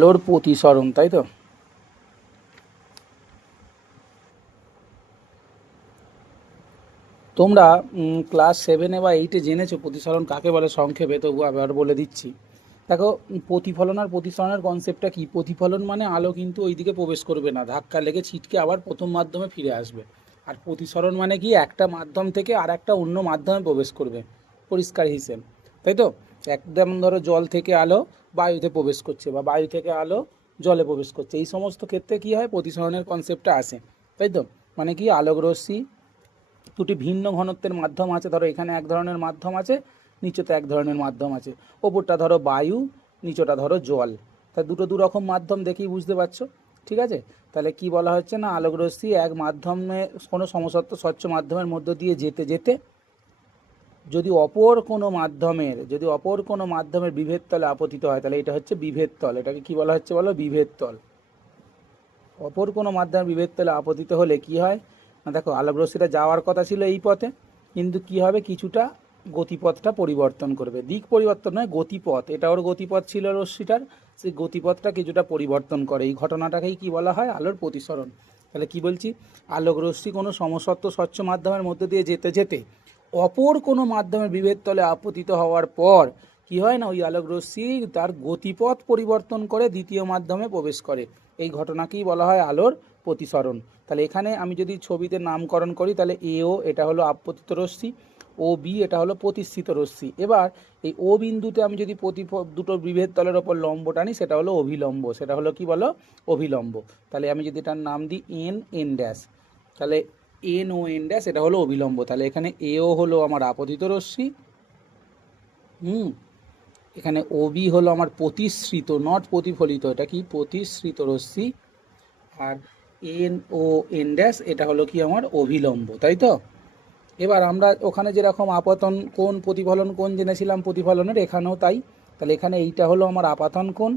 আলোর প্রতিসরণ, তাই তো? তোমরা ক্লাস 7-এ বা 8-এ জেনেছো প্রতিসরণ কাকে বলে সংক্ষেপে, তবু আবার বলে দিচ্ছি। দেখো, প্রতিফলন আর প্রতিসরণের কনসেপ্টটা কি? প্রতিফলন মানে আলো কিন্তু ওইদিকে প্রবেশ করবে না, ধাক্কা লেগে ছিটকে আবার প্রথম মাধ্যমে ফিরে আসবে। আর প্রতিসরণ মানে কি? একটা মাধ্যম থেকে আর একটা অন্য মাধ্যমে প্রবেশ করবে, পরিষ্কার হিসেব, তাই তো? একদম ধরো জল থেকে আলো বায়ুতে প্রবেশ করছে, বা বায়ু থেকে আলো জলে প্রবেশ করছে, এই সমস্ত ক্ষেত্রে কি হয়? প্রতিসরণের কনসেপ্টটা আসে, তাই তো? মানে কি? আলোক রশ্মি দুটি ভিন্ন ঘনত্বের মাধ্যম আছে, ধরো এখানে এক ধরনের মাধ্যম আছে, নিচেতে এক ধরনের মাধ্যম আছে, ওপরটা ধরো বায়ু, নিচেটা ধরো জল। তা দুটো দু রকম মাধ্যম দেখেই বুঝতে পারছো, ঠিক আছে? তাহলে কি বলা হচ্ছে না, আলোক রশ্মি এক মাধ্যমে, কোনো সমসত্ব স্বচ্ছ মাধ্যমের মধ্য দিয়ে যেতে যেতে যদি অপর কোনো মাধ্যমের বিভেদ তলে আপতিত হয়, তাহলে এটা হচ্ছে বিভেদ তল। এটাকে কি বলা হচ্ছে বলো? বিভেদ তল। অপর কোনো মাধ্যমের বিভেদ তলে আপতিত হলে কি হয় না, দেখো আলোক রশ্মিটা যাওয়ার কথা ছিল এই পথে, কিন্তু কি হবে? কিছুটা গতিপথটা পরিবর্তন করবে, দিক পরিবর্তন নয়, গতিপথ। এটা ওর গতিপথ ছিল রশ্মিটার, সেই গতিপথটা কিছুটা পরিবর্তন করে। এই ঘটনাটাকেই কি বলা হয়? আলোর প্রতিসরণ। তাহলে কি বলছি? আলোক রশ্মি কোনো সমসত্ব স্বচ্ছ মাধ্যমের মধ্যে দিয়ে যেতে যেতে অপর কোনো মাধ্যমের বিভেদ তলে আপতিত হওয়ার পর কি হয় না, ওই আলোক রশ্মি তার গতিপথ পরিবর্তন করে দ্বিতীয় মাধ্যমে প্রবেশ করে। এই ঘটনাকেই বলা হয় আলোর প্রতিসরণ। তাহলে এখানে আমি যদি ছবিতে নামকরণ করি, তাহলে এও এটা হলো আপতিত রশ্মি, ও বি এটা হলো প্রতিসৃত রশ্মি। এবার এই ও বিন্দুতে আমি যদি দুটো বিভেদ তলের ওপর লম্ব টানি, সেটা হলো অভিলম্ব, সেটা হলো কি বলো? অভিলম্ব। তাহলে আমি যদি এটার নাম দিই এন এন ড্যাশ, তাহলে এন ও এন ড্যাশ এটা হলো অভিলম্ব। তাহলে এখানে এও হলো আমার আপতিত রশ্মি, এখানে ওবি হলো আমার প্রতিসৃত, নট প্রতিফলিত, এটা কি? প্রতিসৃত রশ্মি। আর এন ও এন ড্যাশ এটা হলো কি? আমার অভিলম্ব, তাই তো? এবার আমরা ওখানে যেরকম আপতন কোণ প্রতিফলন কোণ জেনেছিলাম প্রতিফলনের, এখানেও তাই। তাহলে এখানে এইটা হলো আমার আপাতন কোণ,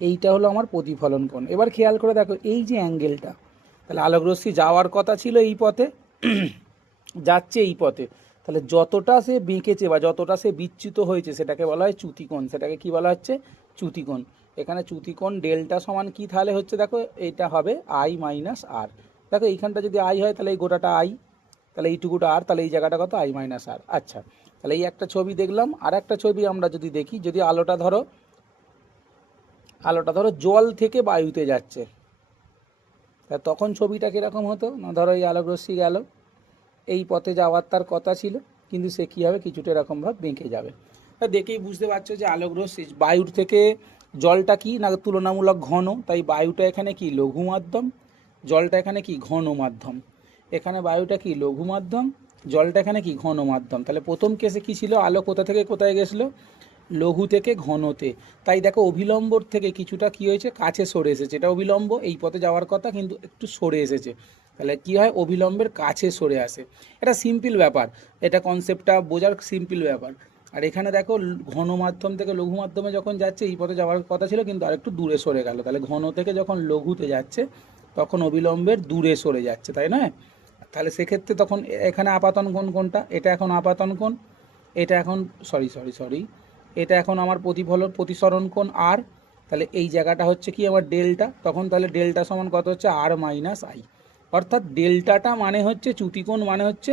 এইটা হলো আমার প্রতিফলন কোণ। এবার খেয়াল করে দেখো এই যে অ্যাঙ্গেলটা, তাহলে আলোক রশ্মি যাওয়ার কথা ছিল এই পথে, যাচ্ছে এই পথে, তাহলে যতটা সে বেঁকেছে বা যতটা সে বিচ্যুত হয়েছে সেটাকে বলা হয় চ্যুতিকোণ। সেটাকে কি বলা হচ্ছে? চ্যুতিকোণ। এখানে চ্যুতিকোণ ডেল্টা সমান কি তাহলে হচ্ছে? দেখো এইটা হবে আই মাইনাস আর। দেখো এইখানটা যদি আই হয় তাহলে এই গোটাটা আই, তাহলে এইটুকুটা আর, তাহলে এই জায়গাটা কত? আই মাইনাস আর। আচ্ছা, তাহলে এই একটা ছবি দেখলাম। আর একটা ছবি আমরা যদি দেখি, যদি আলোটা ধরো জল থেকে বায়ুতে যাচ্ছে, তা তখন ছবিটা কীরকম হতো না? ধরো এই আলোক রশ্মি গেল, এই পথে যাওয়ার তার কথা ছিল, কিন্তু সে কী হবে? কিছুটা এরকমভাবে বেঁকে যাবে। তা দেখেই বুঝতে পারছো যে আলোক রশ্মি বায়ুর থেকে, জলটা কি না তুলনামূলক ঘন, তাই বায়ুটা এখানে কি? লঘু মাধ্যম, জলটা এখানে কি? ঘন মাধ্যম। এখানে বায়ুটা কি? লঘু মাধ্যম, জলটা এখানে কি? ঘন মাধ্যম। তাহলে প্রথম কেসে কি ছিল? আলো কোথা থেকে কোথায় গেছিলো? লঘু থেকে ঘনতে। তাই দেখো অভিলম্বর থেকে কিছুটা কি হয়েছে? কাছে সরে এসেছে। এটা অভিলম্ব, এই পথে যাওয়ার কথা, কিন্তু একটু সরে এসেছে। তাহলে কি হয়? অভিলম্বের কাছে সরে আসে। এটা সিম্পল ব্যাপার, এটা কনসেপ্টটা বোঝার সিম্পল ব্যাপার। আর এখানে দেখো ঘন মাধ্যম থেকে লঘু মাধ্যমে যখন যাচ্ছে, এই পথে যাওয়ার কথা ছিল কিন্তু আরেকটু দূরে সরে গেল। তাহলে ঘন থেকে যখন লঘুতে যাচ্ছে তখন অবিলম্বের দূরে সরে যাচ্ছে, তাই নয়? তাহলে সেক্ষেত্রে তখন এখানে আপাতন কোণ কোনটা? এটা এখন আপাতন কোণ, এটা এখন সরি, এটা এখন আমার প্রতিসরণ কোণ আর। তাহলে এই জায়গাটা হচ্ছে কি? আমার ডেল্টা। তখন তাহলে ডেল্টা সমান কত হচ্ছে? আর মাইনাস আই। অর্থাৎ ডেল্টাটা মানে হচ্ছে চ্যুতিকোণ, মানে হচ্ছে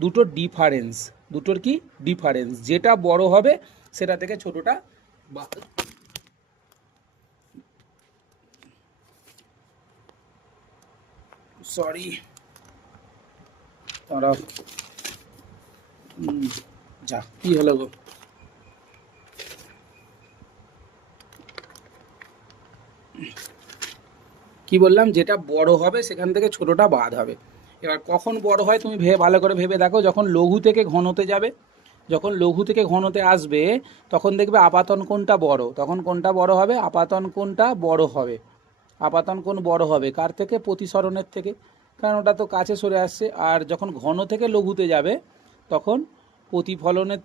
দুটোর ডিফারেন্স। দুটোর কি? ডিফারেন্স। যেটা বড় হবে সেটা থেকে ছোটটা সরি তারা যা কি হলো গো? কি বললাম? যেটা বড় হবে সেখান থেকে ছোটটা বাদ হবে। এবার কখন বড় হয় তুমি ভালো করে ভেবে দেখো, যখন লঘু থেকে ঘনতে যাবে, যখন লঘু থেকে ঘনতে আসবে, তখন দেখবে আপাতন কোণটা বড়। তখন কোনটা বড় হবে? আপাতন কোণটা বড় হবে। আপাতন কোণ বড় হবে কার থেকে? প্রতিসরণের থেকে, কারণ ওটা তো কাছে সরে আসছে। আর যখন ঘন থেকে লঘুতে যাবে তখন প্রতিফলনের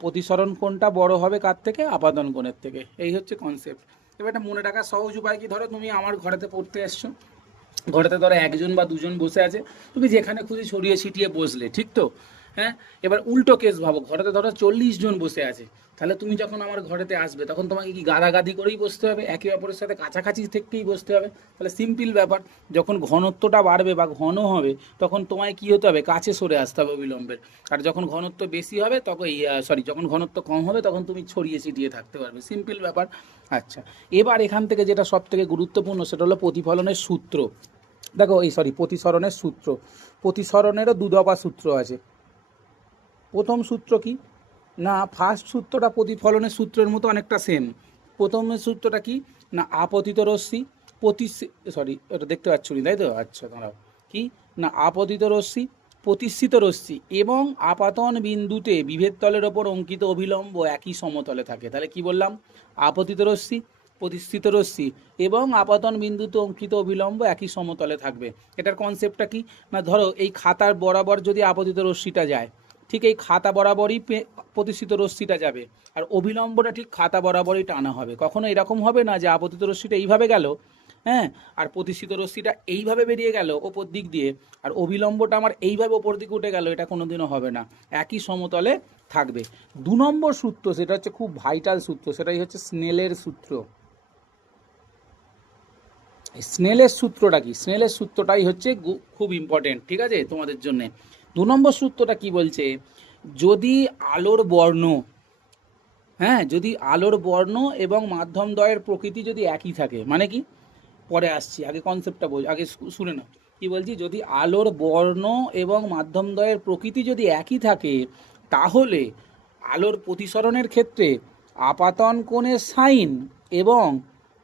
প্রতিসরণ কোণটা বড় হবে কার থেকে? আপাতন কোণের থেকে। এই হচ্ছে কনসেপ্ট। এবার এটা মনে রাখার সহজ উপায় কি? ধরো তুমি আমার ঘরেতে পড়তে এসছো, ঘরেতে ধরো একজন বা দুজন বসে আছে, তুমি যেখানে খুশি ছড়িয়ে ছিটিয়ে বসলে, ঠিক তো? হ্যাঁ, এবার উল্টো কেস ভাবো, ঘরেতে ধরো 40 জন বসে আছে, তাহলে তুমি যখন আমার ঘরেতে আসবে তখন তোমাকে কি গাদাগাদি করেই বসতে হবে, একে অপরের সাথে কাছাকাছি থেকেই বসতে হবে? তাহলে সিম্পল ব্যাপার, যখন ঘনত্বটা বাড়বে বা ঘন হবে তখন তোমায় কি হতে হবে, কাছে সরে আসতে হবে অবিলম্বের। আর যখন ঘনত্ব বেশি হবে তখন যখন ঘনত্ব কম হবে তখন তুমি ছড়িয়ে ছিটিয়ে থাকতে পারবে, সিম্পল ব্যাপার। আচ্ছা, এবার এখান থেকে যেটা সব থেকে গুরুত্বপূর্ণ সেটা হলো প্রতিফলনের সূত্র। দেখো প্রতিসরণের সূত্র, প্রতিসরণেরও দুদফা সূত্র আছে। প্রথম সূত্র কি না, ফার্স্ট সূত্রটা প্রতিফলনের সূত্রের মতো অনেকটা সেম। প্রথমের সূত্রটা কি না, আপতিত রশ্মি এটা দেখতে পাচ্ছ নি তাই তো? আচ্ছা দাঁড়াও, কি না, আপতিত রশ্মি, প্রতিষ্ঠিত রশ্মি এবং আপাতন বিন্দুতে বিভেদ তলের ওপর অঙ্কিত অভিলম্ব একই সমতলে থাকে। তাহলে কি বললাম, আপতিত রশ্মি, প্রতিষ্ঠিত রশ্মি এবং আপাতন বিন্দুতে অঙ্কিত অবিলম্ব একই সমতলে থাকবে। এটার কনসেপ্টটা কি না, ধরো এই খাতার বরাবর যদি আপতিত রশ্মিটা যায়, ঠিক এই খাতা বরাবরই প্রতিষ্ঠিত রশ্মিটা যাবে, আর অবিলম্বটা ঠিক খাতা বরাবরই টানা হবে। কখনো এরকম হবে না যে আপতিত রশ্মিটা এইভাবে গেল, হ্যাঁ, আর প্রতিষ্ঠিত রশ্মিটা এইভাবে বেরিয়ে গেল ওপর দিক দিয়ে, আর অবিলম্বটা আমার এইভাবে ওপর দিকে উঠে গেল, এটা কোনোদিনও হবে না, একই সমতলে থাকবে। 2 নম্বর সূত্র, সেটা হচ্ছে খুব ভাইটাল সূত্র, সেটাই হচ্ছে স্নেলের সূত্র। স্নেলের সূত্রটা কি, স্নেলের সূত্রটাই হচ্ছে খুব ইম্পর্টেন্ট, ঠিক আছে তোমাদের জন্য। 2 নম্বর সূত্রটা কি বলছে, যদি আলোর বর্ণ, হ্যাঁ, যদি আলোর বর্ণ এবং মাধ্যমদ্বয়ের প্রকৃতি যদি একই থাকে, মানে কি, পরে আসছি, আগে কনসেপ্টটা আগে শুনে নাও কি বলছি। যদি আলোর বর্ণ এবং মাধ্যমদ্বয়ের প্রকৃতি যদি একই থাকে, তাহলে আলোর প্রতিসরণের ক্ষেত্রে আপাতন কোণের সাইন এবং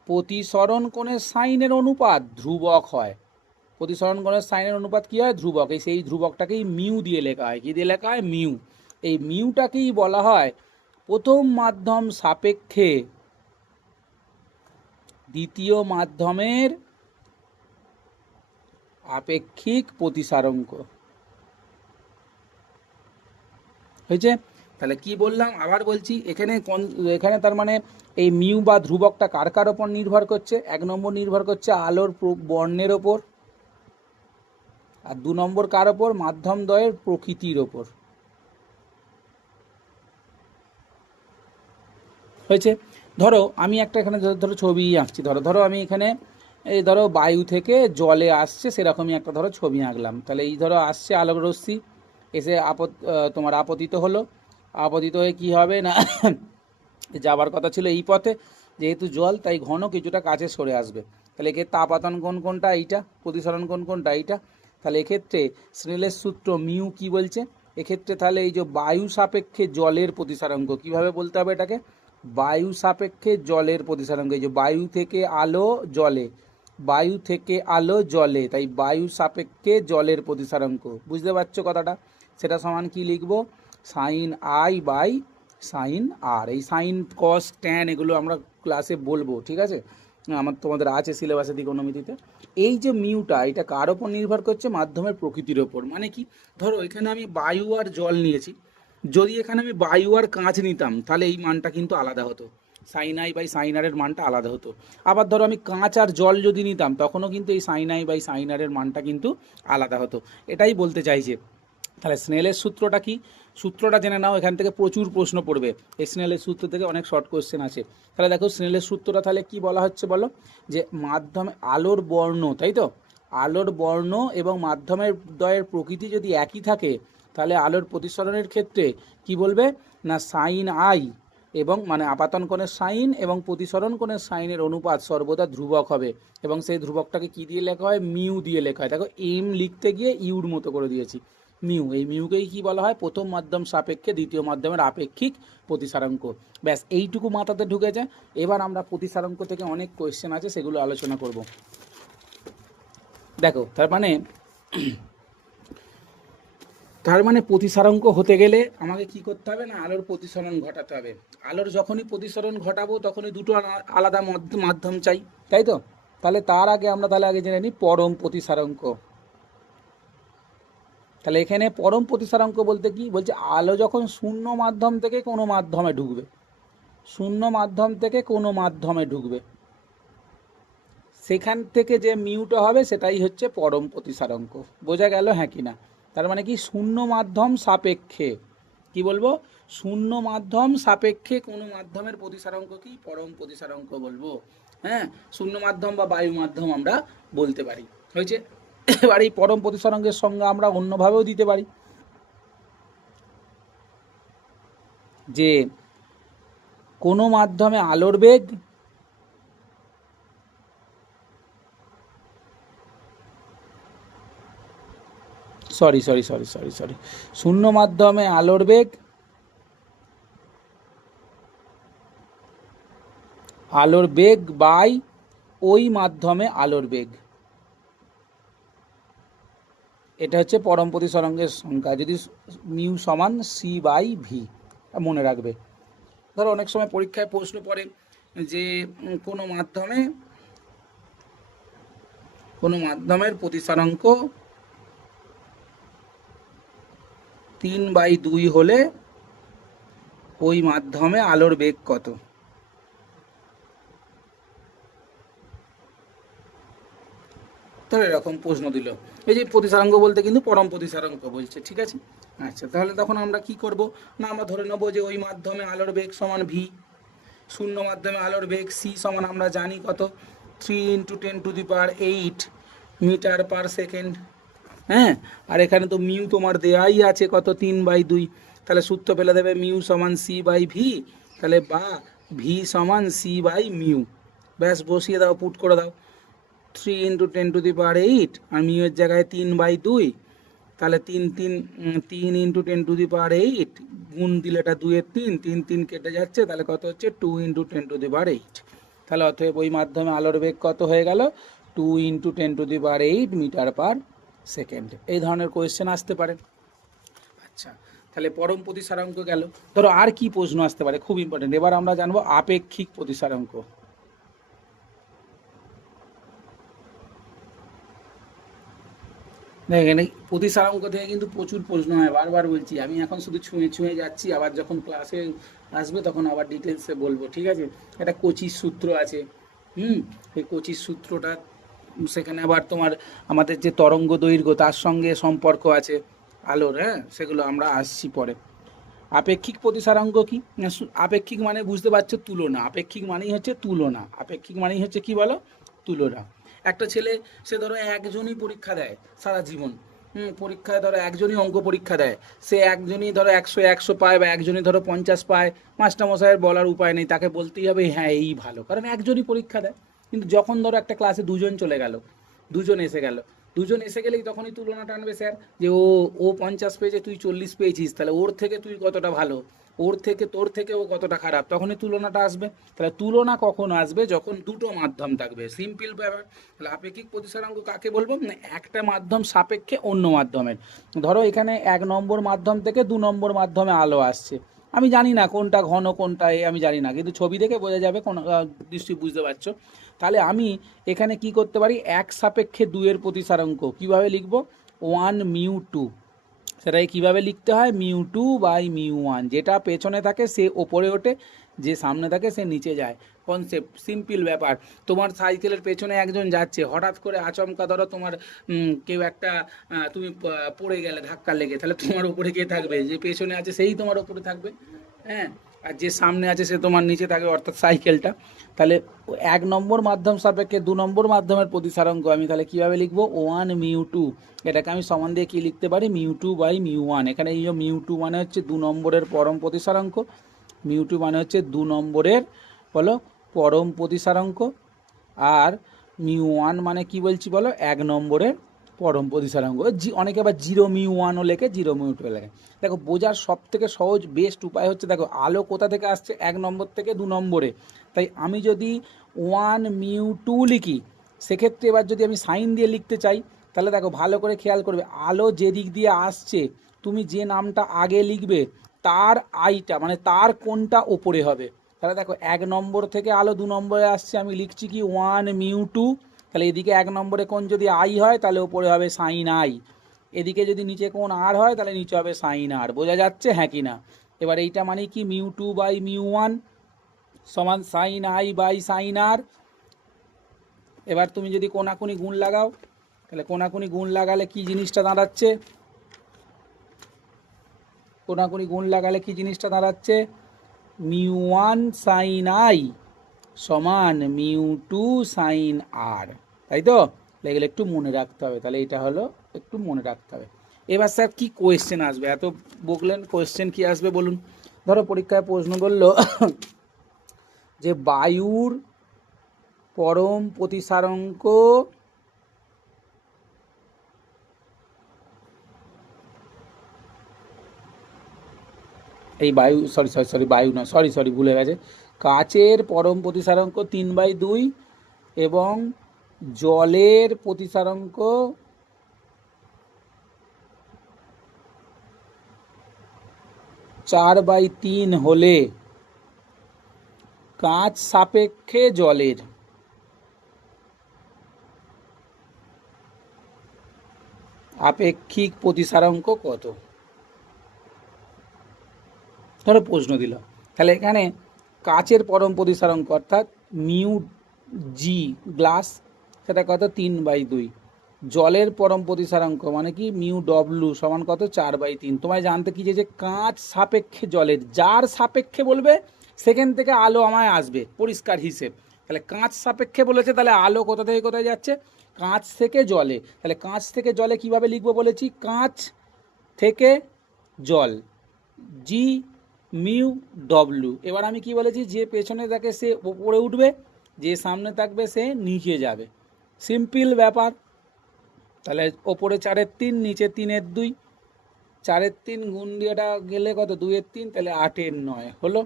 প্রতিসরণ কোণের সাইনের অনুপাত ধ্রুবক হয়। প্রতিসরণ কোণের সাইনের অনুপাত কি হয়, ধ্রুবক। সেই ধ্রুবকটাকেই মিউ দিয়ে লেখা হয়। কি দিয়ে লেখা হয়, মিউ। এই মিউটাকেই বলা হয় প্রথম মাধ্যম সাপেক্ষে দ্বিতীয় মাধ্যমের আপেক্ষিক প্রতিসারাঙ্ক। হয়েছে? তাহলে কি বললাম, আবার বলছি, এখানে তার মানে এই মিউ বা ধ্রুবকটা কার কার ওপর নির্ভর করছে? 1 নম্বর নির্ভর করছে আলোর বর্ণের ওপর, আর 2 নম্বর কার ওপর, মাধ্যমদ্বয়ের প্রকৃতির ওপর। হয়েছে? ধরো আমি একটা এখানে ধরো ছবি আঁকছি, ধরো আমি এখানে এই ধরো বায়ু থেকে জলে আসছে সেরকমই একটা ধরো ছবি আঁকলাম। তাহলে এই ধরো আসছে আলোক রশ্মি, এসে তোমার আপতিত হলো, আপতিত হয়ে কি হবে না যাবার কথা ছিল এই পথে, যেহেতু জল তাই ঘন কিছুটা কাছে সরে আসবে। তাহলে এক্ষেত্রে আপাতন কোণ কোনটা, এইটা, প্রতিসরণ কোণ কোনটা, এইটা। তাহলে এক্ষেত্রে স্নেলের সূত্র মিউ কি বলছে, এক্ষেত্রে তাহলে এই যে বায়ু সাপেক্ষে জলের প্রতিসারাঙ্ক, কিভাবে বলতে হবে এটাকে, বায়ু সাপেক্ষে জলের প্রতিসারাঙ্ক। এই যে বায়ু থেকে আলো জলে, বায়ু থেকে আলো জলে, তাই বায়ু সাপেক্ষে জলের প্রতিসারাঙ্ক, বুঝতে পারছো কথাটা? সেটা সমান কি লিখবো, সাইন আই বাই সাইন আর। এই সাইন কস ট্যান এগুলো আমরা ক্লাসে বলবো, ঠিক আছে, তোমাদের আছে সিলেবাসে ত্রিকোণমিতিতে। এই যে মিউটা, এটা কার ওপর নির্ভর করছে, মাধ্যমের প্রকৃতির ওপর। মানে কি, ধরো এখানে আমি বায়ু আর জল নিয়েছি, যদি এখানে আমি বায়ু আর কাঁচ নিতাম তাহলে এই মানটা কিন্তু আলাদা হতো, সাইন আই বাই সাইন আরের মানটা আলাদা হতো। আবার ধরো আমি কাঁচ আর জল যদি নিতাম তখনও কিন্তু এই সাইন আই বাই সাইন আরের মানটা কিন্তু আলাদা হতো। এটাই বলতে চাইছে। তাহলে স্নেলের সূত্রটা কি, সূত্রটা জেনে নাও, এখান থেকে প্রচুর প্রশ্ন পড়বে। এই স্নেলের সূত্র থেকে অনেক শর্ট কোশ্চেন আছে। তাহলে দেখো স্নেলের সূত্রটা তাহলে কি বলা হচ্ছে বলো, যে মাধ্যমে আলোর বর্ণ, তাই তো, আলোর বর্ণ এবং মাধ্যমের দ্বয়ের প্রকৃতি যদি একই থাকে, তাহলে আলোর প্রতিসরণের ক্ষেত্রে কি বলবে না, সাইন আই এবং মানে আপাতন কোণের সাইন এবং প্রতিসরণ কোণের সাইনের অনুপাত সর্বদা ধ্রুবক হবে। এবং সেই ধ্রুবকটাকে কি দিয়ে লেখা হয়, মিউ দিয়ে লেখা হয়। দেখো এম লিখতে গিয়ে ইউর মতো করে দিয়েছি, মিউ। এই মিউকেই কি বলা হয়, প্রথম মাধ্যম সাপেক্ষে দ্বিতীয় মাধ্যমের আপেক্ষিক প্রতিসারাঙ্ক। ব্যাস এইটুকু মাথাতে ঢুকেছে। এবার আমরা প্রতিসারাঙ্ক থেকে অনেক কোয়েশ্চেন আছে, সেগুলো আলোচনা করব। দেখো তার মানে প্রতিসারাঙ্ক হতে গেলে আমাকে কি করতে হবে না, আলোর প্রতিসরণ ঘটাতে হবে। আলোর যখনই প্রতিসরণ ঘটাবো তখনই দুটো আলাদা মাধ্যম চাই, তাই তো? তাহলে তার আগে আমরা আগে জেনে নিই পরম প্রতিসারাঙ্ক। তাহলে এখানে পরম প্রতিসারাঙ্ক বলতে কি বলছে, আলো যখন শূন্য মাধ্যম থেকে কোনো মাধ্যমে ঢুকবে, শূন্য মাধ্যম থেকে কোনো মাধ্যমে ঢুকবে, সেখান থেকে যে মিউটা হবে সেটাই হচ্ছে পরম প্রতিসারাঙ্ক। বোঝা গেল, হ্যাঁ কি না? তার মানে কি শূন্য মাধ্যম সাপেক্ষে, কি বলবো, শূন্য মাধ্যম সাপেক্ষে কোনো মাধ্যমের প্রতিসারাঙ্ক কি, পরম প্রতিসারাঙ্ক বলবো। হ্যাঁ, শূন্য মাধ্যম বা বায়ু মাধ্যম আমরা বলতে পারি, হয়েছে। এবার এই পরম প্রতিসারাঙ্কের সঙ্গে আমরা অন্যভাবেও দিতে পারি, যে কোনো মাধ্যমে আলোর বেগ সরি শূন্য মাধ্যমে আলোর বেগ, আলোর বেগ বাই ওই মাধ্যমে আলোর বেগ, এটা হচ্ছে পরম প্রতিসরাঙ্কের সংখ্যা, যদি মিউ সমান সি বাই ভি। মনে রাখবে, ধরো অনেক সময় পরীক্ষায় প্রশ্ন পড়ে যে কোনো মাধ্যমের প্রতিসারাঙ্ক 3/2 হলে ওই মাধ্যমে আলোর বেগ কত। ধরো এরকম প্রশ্ন দিল, এই যে প্রতিসারাঙ্ক বলতে কিন্তু পরম প্রতিসারাঙ্ক বলছে, ঠিক আছে। আচ্ছা, তাহলে তখন আমরা কি করব না, আমরা ধরে নেবো যে ওই মাধ্যমে আলোর বেগ সমান ভি, শূন্য মাধ্যমে আলোর বেগ সি সমান আমরা জানি কত, 3 × 10⁸ মিটার পার সেকেন্ড। হ্যাঁ, আর এখানে তো মিউ তোমার দেয়াই আছে কত, 3/2, তাহলে সূত্র পেলে দেবে মিউ সমান সি বাই ভি, তাহলে বা ভি সমান সি বাই মিউ, ব্যাস বসিয়ে দাও, পুট করে দাও, 3 × 10⁸ আর মিউয়ের জায়গায় 3/2, তাহলে 3 × 10⁸ গুণ দিলে এটা 2 এর 3, 3 3 কেটে যাচ্ছে, তাহলে কত হচ্ছে 2 × 10⁸। তাহলে অতএব ওই মাধ্যমে আলোর বেগ কত হয়ে গেল, 2 × 10⁸ মিটার পার সেকেন্ড। এই ধরনের কোয়েশ্চেন আসতে পারে। আচ্ছা, তাহলে পরম প্রতিসারাঙ্ক গেল। ধরো আর কি প্রশ্ন আসতে পারে, খুব ইম্পর্টেন্ট, এবার আমরা জানবো আপেক্ষিক প্রতিসারাঙ্ক। দেখেন, এই প্রতিসারাঙ্ক থেকে কিন্তু প্রচুর প্রশ্ন হয়, বারবার বলছি, আমি এখন শুধু ছুঁয়ে যাচ্ছি, আবার যখন ক্লাসে আসবে তখন আবার ডিটেলসে বলবো, ঠিক আছে। একটা কোচির সূত্র আছে, এই কোচির সূত্রটা, সেখানে আবার তোমার আমাদের যে তরঙ্গ দৈর্ঘ্য তার সঙ্গে সম্পর্ক আছে আলোর, হ্যাঁ, সেগুলো আমরা আসছি পরে। আপেক্ষিক প্রতিসারাঙ্ক কি, আপেক্ষিক মানে বুঝতে পারছো, তুলনা। আপেক্ষিক মানেই হচ্ছে তুলনা, আপেক্ষিক মানেই হচ্ছে কি বলো, তুলনা। একটা ছেলে, সে ধরো একজনই পরীক্ষা দেয় সারা জীবন, পরীক্ষায় ধরো একজনই অঙ্ক পরীক্ষা দেয়, সে একজনই ধরো 100 পায়, বা একজনই ধরো 50 পায়, মাস্টারমশাইয়ের বলার উপায় নেই, তাকে বলতেই হবে হ্যাঁ এই ভালো, কারণ একজনই পরীক্ষা দেয়। কিন্তু যখন ধরো একটা ক্লাসে দুজন চলে গেল, দুজন এসে গেলেই তখনই তুলনাটা আনবে স্যার, যে ও 50 পেয়েছে, তুই 40 পেয়েছিস, তাহলে ওর থেকে তুই কতটা ভালো, তোর থেকে ও কতটা খারাপ, তখনই তুলনাটা আসবে। তাহলে তুলনা কখন আসবে, যখন দুটো মাধ্যম থাকবে, সিম্পল ব্যাপার। তাহলে আপেক্ষিক প্রতিসারাঙ্ক কাকে বলবো, একটা মাধ্যম সাপেক্ষে অন্য মাধ্যমের। ধরো এখানে 1 নম্বর মাধ্যম থেকে 2 নম্বর মাধ্যমে আলো আসছে, আমি জানি না কোনটা ঘন কোনটা আমি জানি না, কিন্তু ছবি দেখে বোঝা যাবে, কোন নিশ্চয়ই বুঝতে পারছো। তাহলে আমি এখানে কি করতে পারি, 1 সাপেক্ষে 2 এর প্রতিসারাঙ্ক কিভাবে লিখবো, 1μ2, সেটাই কিভাবে লিখতে হয়, μ2/μ1, যেটা পেছনে থাকে সে ওপরে ওঠে, যে সামনে থাকে সে নিচে যায়, কনসেপ্ট সিম্পল ব্যাপার। তোমার সাইকেলের পেছনে একজন যাচ্ছে, হঠাৎ করে আচমকা ধরো তোমার কেউ একটা তুমি পড়ে গেলে ধাক্কা লেগে, তাহলে তোমার উপরে কে থাকবে, যে পেছনে আছে সেই তোমার উপরে থাকবে, হ্যাঁ, আর যে সামনে আছে সে তোমার নিচে থাকবে, অর্থাৎ সাইকেলটা। তাহলে 1 নম্বর মাধ্যম সাপেক্ষে 2 নম্বর মাধ্যমের প্রতিসারাঙ্ক আমি তাহলে কীভাবে লিখবো, 1μ2, এটাকে আমি সমান দিয়ে কী লিখতে পারি, μ2/μ1। এখানে এই যে μ2 মানে হচ্ছে 2 নম্বরের পরম প্রতিসারাঙ্ক, μ2 মানে হচ্ছে 2 নম্বরের বলো পরম প্রতিসারাঙ্ক, আর μ1 মানে কি বলছি বলো, 1 নম্বরের পরম প্রতিসারাঙ্ক। অনেকে আবার 0μ1ও লেখে, 0μ2 লেখে। দেখো, বোঝার সব থেকে সহজ বেস্ট উপায় হচ্ছে, দেখো আলো কোথা থেকে আসছে, 1 নম্বর থেকে 2 নম্বরে, তাই আমি যদি 1μ2 লিখি, সেক্ষেত্রে এবার যদি আমি সাইন দিয়ে লিখতে চাই, তাহলে দেখো ভালো করে খেয়াল করবে, আলো যে দিক দিয়ে আসছে, তুমি যে নামটা আগে লিখবে তার আইটা মানে তার কোনটা ওপরে হবে। তাহলে দেখো 1 নম্বর থেকে আলো 2 নম্বরে আসছে, আমি লিখছি কি 1μ2, তাহলে এদিকে 1 নম্বরে কোণ যদি আই হয় তাহলে ওপরে হবে সাইন আই, এদিকে যদি নিচে কোণ আর হয় তাহলে নিচে হবে সাইন আর। বোঝা যাচ্ছে হ্যাঁ কি না? এবার এইটা মানে কি, μ2/μ1 সমান সাইন আই বাই সাইন আর। এবার তুমি যদি কোনাকুনি গুণ লাগাও, তাহলে কোনাকুনি গুণ লাগালে কি জিনিসটা দাঁড়াচ্ছে, কোনাকুনি গুণ লাগালে কি জিনিসটা দাঁড়াচ্ছে, মিউ ওয়ান সাইন আই সমান মিউ টু সাইন আর, তাই তো? এগুলো একটু মনে রাখতে হবে, তাহলে এটা হলো একটু মনে রাখতে হবে। এবার স্যার কি কোয়েশ্চেন আসবে, এত বকলেন, কোয়েশ্চেন কি আসবে বলুন। ধরো পরীক্ষায় প্রশ্ন বললো যে বায়ুর পরম প্রতিসারাঙ্ক এই বায়ু সরি বায়ু না, সরি ভুলে গেছে, কাচের পরম প্রতিসারাঙ্ক 3/2 এবং জলের প্রতিসারাঙ্ক 4/3 হলে কাচ সাপেক্ষে জলের আপেক্ষিক প্রতিসারাঙ্ক কত? ধরো প্রশ্ন দিল, তাহলে এখানে কাচের পরম প্রতিসারাঙ্ক অর্থাৎ মিউ জি গ্লাস, সেটা কত 3/2, জলের পরম প্রতিসারাঙ্ক মানে কি মিউ ডব্লু সমান কত 4/3। তোমায় জানতে কি যে কাঁচ সাপেক্ষে জলের, যার সাপেক্ষে বলবে সেখান থেকে আলো আমায় আসবে পরিষ্কার হিসেব। তাহলে কাঁচ সাপেক্ষে বলেছে, তাহলে আলো কোথা থেকে কোথায় যাচ্ছে, কাঁচ থেকে জলে। তাহলে কাঁচ থেকে জলে কিভাবে লিখবো বলেছি, কাঁচ থেকে জল জি মিউ ডব্লু। এবার আমি কি বলেছি, যে পেছনে থাকে সে ওপরে উঠবে, যে সামনে থাকবে সে নিচে যাবে, সিম্পল ব্যাপার। তাহলে ওপরে 4/3 নিচে 3/2, 4/3 গুণ দিয়েটা গেলে কত 2/3, তাহলে 8/9 হলো।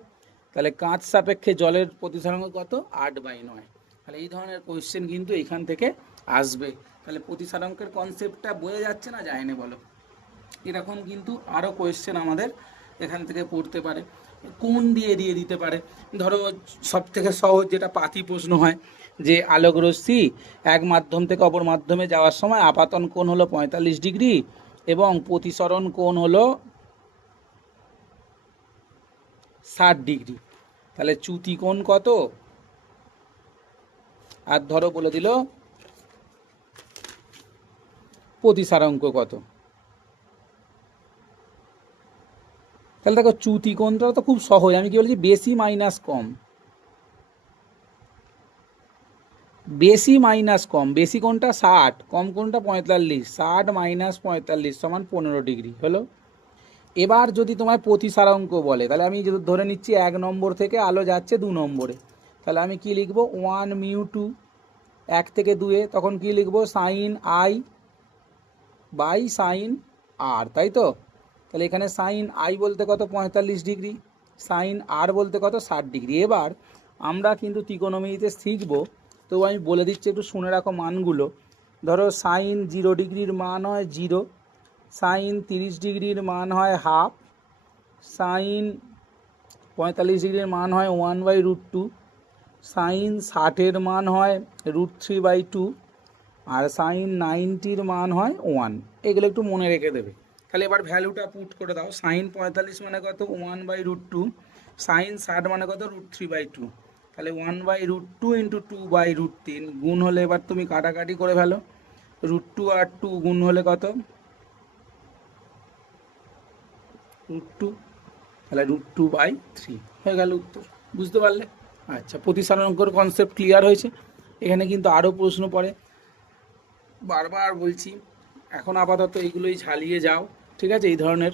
তাহলে কাঁচ সাপেক্ষে জলের প্রতিসারাঙ্ক কত 8/9। তাহলে এই ধরনের কোয়েশ্চেন কিন্তু এখান থেকে আসবে। তাহলে প্রতিসারাঙ্কের কনসেপ্টটা বোঝা যাচ্ছে না, যায়নি বলো? এরকম কিন্তু আরও কোয়েশ্চেন আমাদের এখান থেকে পড়তে পারে, কোন দিয়ে দিতে পারে। ধরো সব থেকে সহজ যেটা পাতি প্রশ্ন হয়, যে আলোক রশ্মি এক মাধ্যম থেকে অপর মাধ্যমে যাওয়ার সময় আপাতন কোণ হলো 45 ডিগ্রি এবং প্রতিসরণ কোণ হলো 60 ডিগ্রি। তাহলে চ্যুতি কোণ কত, আর ধরো বলে দিল প্রতিসারাঙ্ক কত। তাহলে দেখো চ্যুতি কোণটা তো খুব সহজ, আমি কি বলেছি বেশি মাইনাস কম, বেশি মাইনাস কম, বেশি কোণটা 60, কম কোণটা 45, 60 - 45 সমান 15 ডিগ্রি হলো। এবার যদি তোমায় প্রতিসারাঙ্ক বলে, তাহলে আমি যদি ধরে নিচ্ছি 1 নম্বর থেকে আলো যাচ্ছে 2 নম্বরে, তাহলে আমি কি লিখবো 1 মিউ 2, 1 থেকে 2-এ, তখন কি লিখবো সাইন আই বাই সাইন আর, তাই তো? তাহলে এখানে সাইন আই বলতে কত 45 ডিগ্রি, সাইন আর বলতে কত 60 ডিগ্রি। এবার আমরা কিন্তু ত্রিকোণমিতিতে শিখবো, তো আমি বলে দিচ্ছি একটু শুনে রাখো মানগুলো। ধরো সাইন 0 ডিগ্রির মান হয় 0, সাইন 30 ডিগ্রির মান হয় হাফ, সাইন 45 ডিগ্রির মান হয় 1/√2, সাইন 60-এর মান হয় √3/2, আর সাইন 90-র মান হয় 1। এগুলো একটু মনে রেখে দেবে। তাহলে এবার ভ্যালুটা পুট করে দাও, সাইন 45 মানে কত 1/√2, সাইন 60 মানে কত √3/2, তাহলে 1/√2 ইন্টু 2/√3 গুণ হলে, এবার তুমি কাটাকাটি করে ফেলো, √2 আর 2 গুণ হলে কত √2, তাহলে √2/3 হয়ে গেল উত্তর। বুঝতে পারলে? আচ্ছা, প্রতিসারাঙ্কর কনসেপ্ট ক্লিয়ার হয়েছে। এখানে কিন্তু আরও প্রশ্ন পড়ে, বারবার বলছি, এখন আপাতত এইগুলোই ঝালিয়ে যাও, ঠিক আছে? এই ধরনের